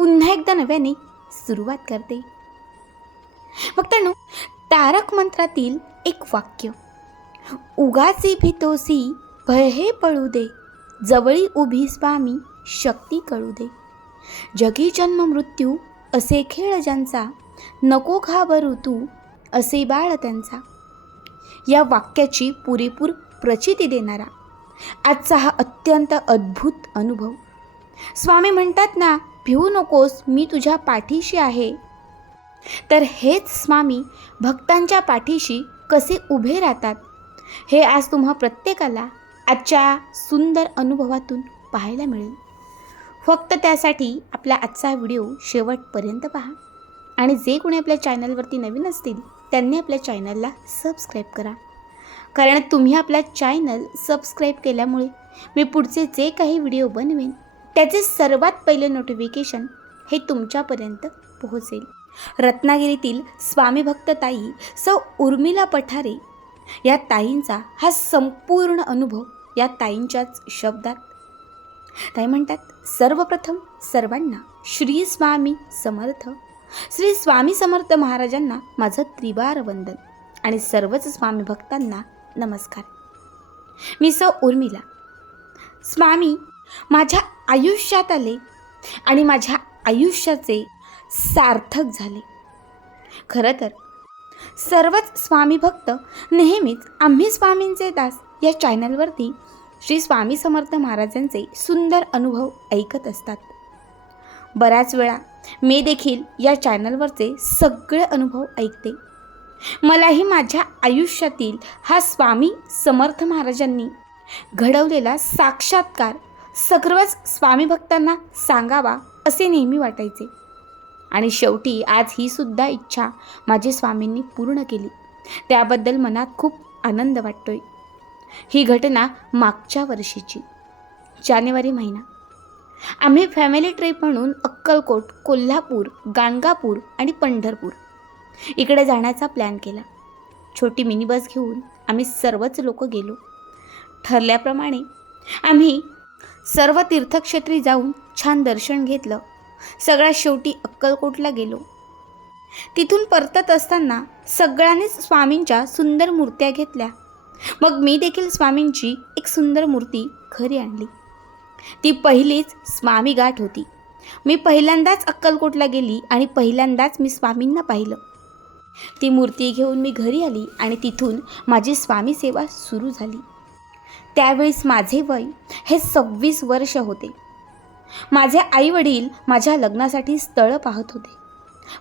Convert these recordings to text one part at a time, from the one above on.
पुन्हा एकदा नव्याने सुरुवात करते. भक्तांनो तारक मंत्रातील एक वाक्य उगाचे भीतोसी भय पळू दे जवळी उभी स्वामी शक्ती कळू दे. जगी जन्म मृत्यू असे खेळ ज्यांचा नको घाबरू तू असे बाळ त्यांचा. या वाक्याची पुरेपूर प्रचिती देणारा आजचा हा अत्यंत अद्भुत अनुभव. स्वामी म्हणतात ना भिवू नकोस मी तुझ्या पाठीशी आहे. तर हेच स्वामी भक्तांच्या पाठीशी कसे उभे राहतात? हे आज तुम्हा प्रत्येकाला आजच्या सुंदर अनुभवातून पाहायला मिळेल. फक्त त्यासाठी आपला आजचा व्हिडिओ शेवटपर्यंत पहा. आणि जे कोणी आपल्या चॅनलवरती नवीन असतील त्यांनी आपल्या चॅनलला सबस्क्राईब करा. कारण तुम्ही आपला चॅनल सबस्क्राईब केल्यामुळे मी पुढचे जे काही व्हिडिओ बनवेन त्याचे सर्वात पहिले नोटिफिकेशन हे तुमच्यापर्यंत पोहोचेल. रत्नागिरीतील स्वामी भक्त ताई सौ उर्मिला पठारे या ताईंचा हा संपूर्ण अनुभव या ताईंच्याच शब्दात. ताई म्हणतात सर्वप्रथम सर्वांना श्री स्वामी समर्थ. श्री स्वामी समर्थ महाराजांना माझं त्रिवार वंदन आणि सर्वच स्वामी भक्तांना नमस्कार. मी सौ उर्मिला. स्वामी माझ्या आयुष्यात आले आणि माझ्या आयुष्याचे सार्थक झाले. खरं तर सर्वच स्वामी भक्त नेहमीच आम्ही स्वामींचे दास या चॅनलवरती श्री स्वामी समर्थ महाराजांचे सुंदर अनुभव ऐकत असतात. बऱ्याच वेळा मी देखील या चॅनलवरचे सगळे अनुभव ऐकते. मलाही माझ्या आयुष्यातील हा स्वामी समर्थ महाराजांनी घडवलेला साक्षात्कार सर्वच स्वामी भक्तांना सांगावा असे नेहमी वाटायचे. आणि शेवटी आज ही सुद्धा इच्छा माझे स्वामींनी पूर्ण केली. त्याबद्दल मनात खूप आनंद वाटतोय. ही घटना मागच्या वर्षीची जानेवारी महिना. आम्ही फॅमिली ट्रिप म्हणून अक्कलकोट कोल्हापूर गाणगापूर आणि पंढरपूर इकडे जाण्याचा प्लॅन केला. छोटी मिनी बस घेऊन आम्ही सर्वच लोक गेलो. ठरल्याप्रमाणे आम्ही सर्व तीर्थक्षेत्री जाऊन छान दर्शन घेतलं. सगळ्या शेवटी अक्कलकोटला गेलो. तिथून परतत असताना सगळ्यांनीच स्वामींच्या सुंदर मूर्त्या घेतल्या. मग मी देखील स्वामींची एक सुंदर मूर्ती घरी आणली. ती पहिलीच स्वामी गाठ होती. मी पहिल्यांदाच अक्कलकोटला गेली आणि पहिल्यांदाच मी स्वामींना पाहिलं. ती मूर्ती घेऊन मी घरी आली आणि तिथून माझी स्वामी सेवा सुरू झाली. त्यावेळेस माझे वय हे सव्वीस वर्ष होते. माझे आईवडील माझ्या लग्नासाठी स्थळं पाहत होते.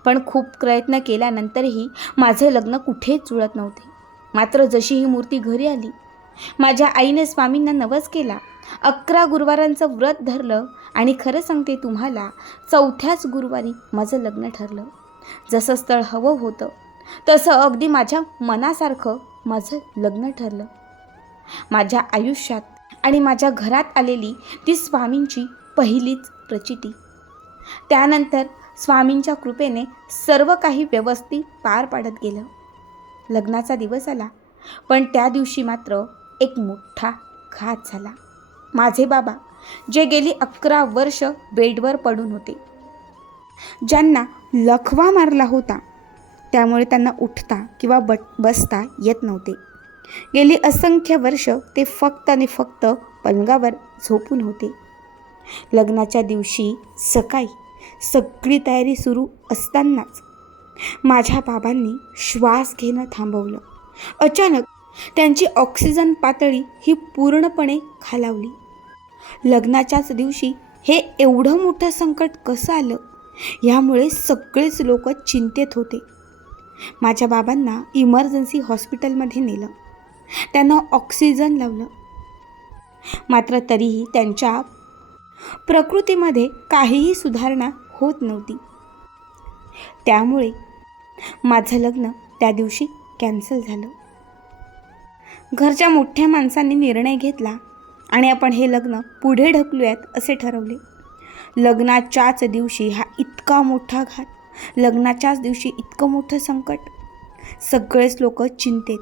पण खूप प्रयत्न केल्यानंतरही माझे लग्न कुठेच जुळत नव्हते. मात्र जशी ही मूर्ती घरी आली माझ्या आईने स्वामींना नवस केला अकरा गुरुवारांचं व्रत धरलं आणि खरं सांगते तुम्हाला चौथ्याच गुरुवारी माझं लग्न ठरलं. जसं स्थळ हवं होतं तसं अगदी माझ्या मनासारखं माझं लग्न ठरलं. माझ्या आयुष्यात आणि माझ्या घरात आलेली ती स्वामींची पहिलीच प्रचिती. त्यानंतर स्वामींच्या कृपेने सर्व काही व्यवस्थित पार पाडत गेलं. लग्नाचा दिवस आला पण त्या दिवशी मात्र एक मोठा घात झाला. माझे बाबा जे गेली अकरा वर्ष बेडवर पडून होते ज्यांना लखवा मारला होता त्यामुळे त्यांना उठता किंवा बट बसता येत नव्हते. गेली असंख्य वर्ष ते फक्त आणि फक्त पलंगावर झोपून होते. लग्नाच्या दिवशी सकाळी सगळी तयारी सुरू असतानाच माझ्या बाबांनी श्वास घेणं थांबवलं. अचानक त्यांची ऑक्सिजन पातळी ही पूर्णपणे खालावली. लग्नाच्याच दिवशी हे एवढं मोठं संकट कसं आलं यामुळे सगळेच लोक चिंतेत होते. माझ्या बाबांना इमर्जन्सी हॉस्पिटलमध्ये नेलं. त्यांना ऑक्सिजन लावलं. मात्र तरीही त्यांच्या प्रकृतीमध्ये काहीही सुधारणा होत नव्हती. त्यामुळे माझं लग्न त्या दिवशी कॅन्सल झालं. घरच्या मोठ्या माणसांनी निर्णय घेतला आणि आपण हे लग्न पुढे ढकलूयात असे ठरवले. लग्नाच्याच दिवशी हा इतका मोठा घात लग्नाच्याच दिवशी इतकं मोठं संकट सगळेच लोक चिंतेत.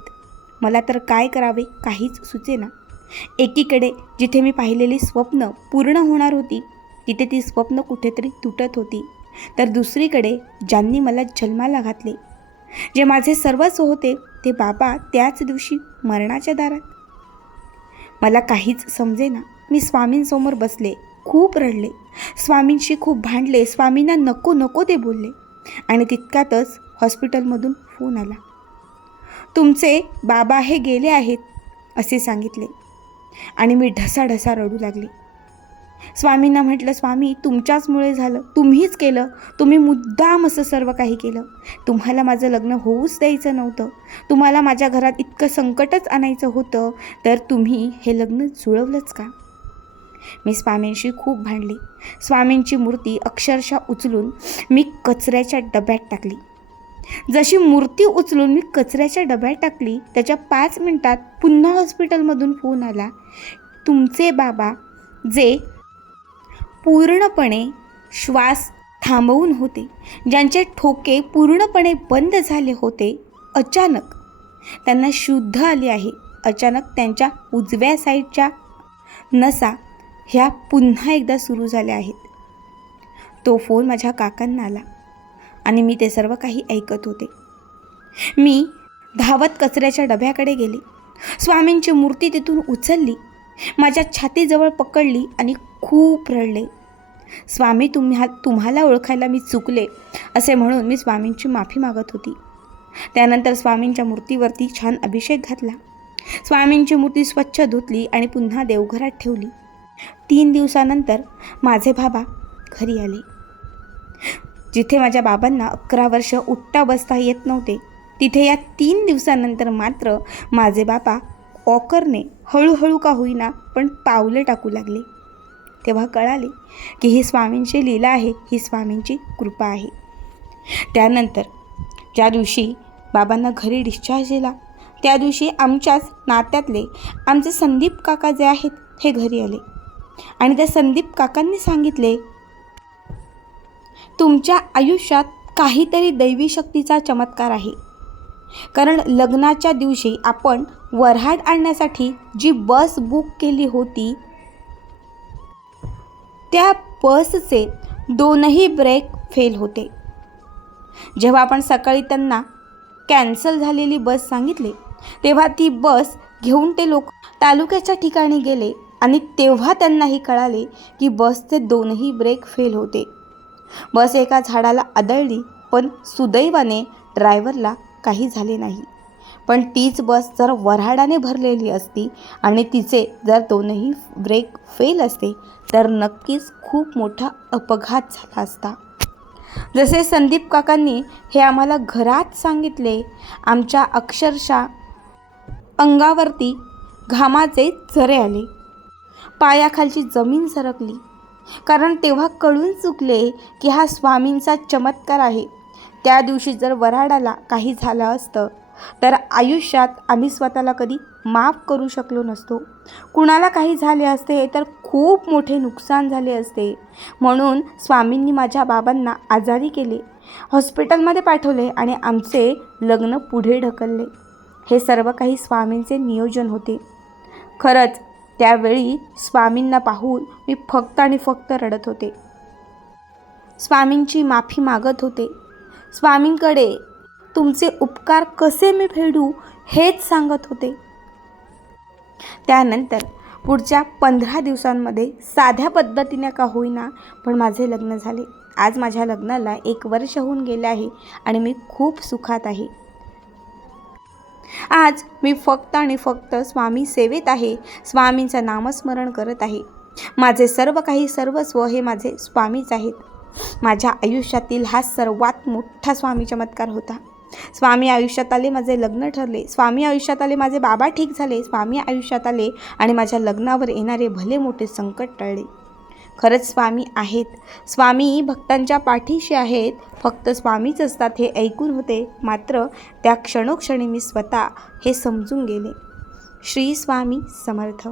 मला तर काय करावे काहीच सुचेना. एकीकडे जिथे मी पाहिलेली स्वप्न पूर्ण होणार होती तिथे ती स्वप्न कुठेतरी तुटत होती. तर दुसरीकडे ज्यांनी मला जन्माला घातले जे माझे सर्वस्व होते ते बाबा त्याच दिवशी मरणाच्या दारात. मला काहीच समजेना. मी स्वामींसमोर बसले खूप रडले. स्वामींशी खूप भांडले. स्वामींना नको नको ते बोलले. आणि तितक्यातच हॉस्पिटलमधून फोन आला. तुमचे बाबा हे गेले आहेत असे सांगितले. आणि मी ढसाढसा रडू लागले. स्वामींना म्हटलं स्वामी तुमच्याचमुळे झालं. तुम्हीच केलं. तुम्ही मुद्दाम असं सर्व काही केलं. तुम्हाला माझं लग्न होऊच द्यायचं नव्हतं. तुम्हाला माझ्या घरात इतकं संकटच आणायचं होतं तर तुम्ही हे लग्न जुळवलंच का? मी स्वामींशी खूप भांडली. स्वामींची मूर्ती अक्षरशः उचलून मी कचऱ्याच्या डब्यात टाकली. जशी मूर्ती उचलून मी कचऱ्याच्या डब्यात टाकली त्याच्या पाच मिनिटात पुन्हा हॉस्पिटलमधून फोन आला. तुमचे बाबा जे पूर्णपणे श्वास थांबवून होते ज्यांचे ठोके पूर्णपणे बंद झाले होते अचानक त्यांना शुद्ध आली आहे. अचानक त्यांच्या उजव्या साईडच्या नसा ह्या पुन्हा एकदा सुरू झाल्या आहेत. तो फोन माझ्या काकांना आला. आणि मी ते सर्व काही ऐकत होते. मी धावत कचऱ्याच्या डब्याकडे गेले. स्वामींची मूर्ती तिथून उचलली. माझ्या छातीजवळ पकडली आणि खूप रडले. स्वामी तुम्हा तुम्हाला ओळखायला मी चुकले असे म्हणून मी स्वामींची माफी मागत होती. त्यानंतर स्वामींच्या मूर्तीवरती छान अभिषेक घातला. स्वामींची मूर्ती स्वच्छ धुतली आणि पुन्हा देवघरात ठेवली. तीन दिवसानंतर माझे बाबा घरी आले. जिथे माझ्या बाबांना अकरा वर्ष उठता बसता येत नव्हते तिथे या तीन दिवसानंतर मात्र माझे बाबा ऑकरने हळूहळू का होईना पण पावलं टाकू लागले. तेव्हा कळाले की ही स्वामींची लीला आहे ही स्वामींची कृपा आहे. त्यानंतर ज्या दिवशी बाबांना घरी डिस्चार्ज दिला त्या दिवशी आमच्याच नात्यातले आमचे संदीप काका जे आहेत हे घरी आले. आणि त्या संदीप काकांनी सांगितले तुमच्या आयुष्यात काहीतरी दैवी शक्तीचा चमत्कार आहे. कारण लग्नाच्या दिवशी आपण वऱ्हाड आणण्यासाठी जी बस बुक केली होती त्या बसचे दोनही ब्रेक फेल होते. जेव्हा आपण सकाळी त्यांना कॅन्सल झालेली बस सांगितली तेव्हा ती बस घेऊन ते लोक तालुक्याच्या ठिकाणी गेले आणि तेव्हा त्यांनाही कळाले की बसचे दोनही ब्रेक फेल होते. बस एका झाडाला आदळली पण सुदैवाने ड्रायव्हरला काही झाले नाही. पण तीच बस जर वऱ्हाडाने भरलेली असती आणि तिचे जर दोनही ब्रेक फेल असते तर नक्कीच खूप मोठा अपघात झाला असता. जसे संदीप काकांनी हे आम्हाला घरात सांगितले आमच्या अक्षरशः अंगावरती घामाचे झरे आले. पायाखालची जमीन सरकली. कारण तेव्हा कळून चुकले की हा स्वामींचा चमत्कार आहे. त्या दिवशी जर वऱ्हाडाला काही झालं असतं तर आयुष्यात आम्ही स्वतःला कधी माफ करू शकलो नसतो. कुणाला काही झाले असते तर खूप मोठे नुकसान झाले असते. म्हणून स्वामींनी माझ्या बाबांना आजारी केले हॉस्पिटलमध्ये पाठवले आणि आमचे लग्न पुढे ढकलले. हे सर्व काही स्वामींचे नियोजन होते. खरंच त्यावेळी स्वामींना पाहून मी फक्त आणि फक्त रडत होते. स्वामींची माफी मागत होते. स्वामींकडे तुमचे उपकार कसे मी फेडू हेच सांगत होते. त्यानंतर पुढच्या पंधरा दिवसांमध्ये साध्या पद्धतीने का होईना पण माझे लग्न झाले. आज माझ्या लग्नाला एक वर्ष होऊन गेले आहे आणि मी खूप सुखात आहे. आज मी फक्त आणि फक्त स्वामी सेवेत आहे. स्वामींचं नामस्मरण करत आहे. माझे सर्व काही सर्वस्व हे माझे स्वामीच आहेत. माझ्या आयुष्यातील हा सर्वात मोठा स्वामी चमत्कार होता. स्वामी आयुष्यात आले माझे लग्न ठरले. स्वामी आयुष्यात आले माझे बाबा ठीक झाले. स्वामी आयुष्यात आले आणि माझ्या लग्नावर येणारे भले मोठे संकट टळले. खरंच स्वामी आहेत. स्वामी भक्तांच्या पाठीशी आहेत. फक्त स्वामीच असतात हे ऐकून होते. मात्र त्या क्षणोक्षणी मी स्वतः हे समजून गेले. श्री स्वामी समर्थ.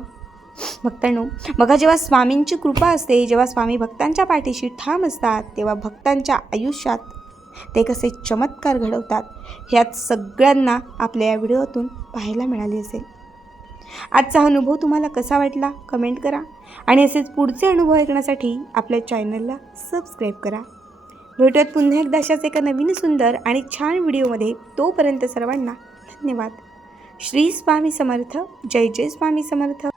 भक्तांनो बघा जेव्हा स्वामींची कृपा असते जेव्हा स्वामी भक्तांच्या पाठीशी ठाम असतात तेव्हा भक्तांच्या आयुष्यात ते कसे चमत्कार घडवतात ह्यात सगळ्यांना आपल्या या व्हिडिओतून पाहायला मिळाले असेल. आजचा अनुभव तुम्हाला कसा वाटला? कमेंट करा. आणि असेच पुढचे अनुभव ऐकण्यासाठी आपल्या चॅनलला सबस्क्राईब करा. भेटूयात पुन्हा एकदा अशाच एका नवीन सुंदर आणि छान व्हिडिओमध्ये. तोपर्यंत सर्वांना धन्यवाद. श्री स्वामी समर्थ. जय जय स्वामी समर्थ.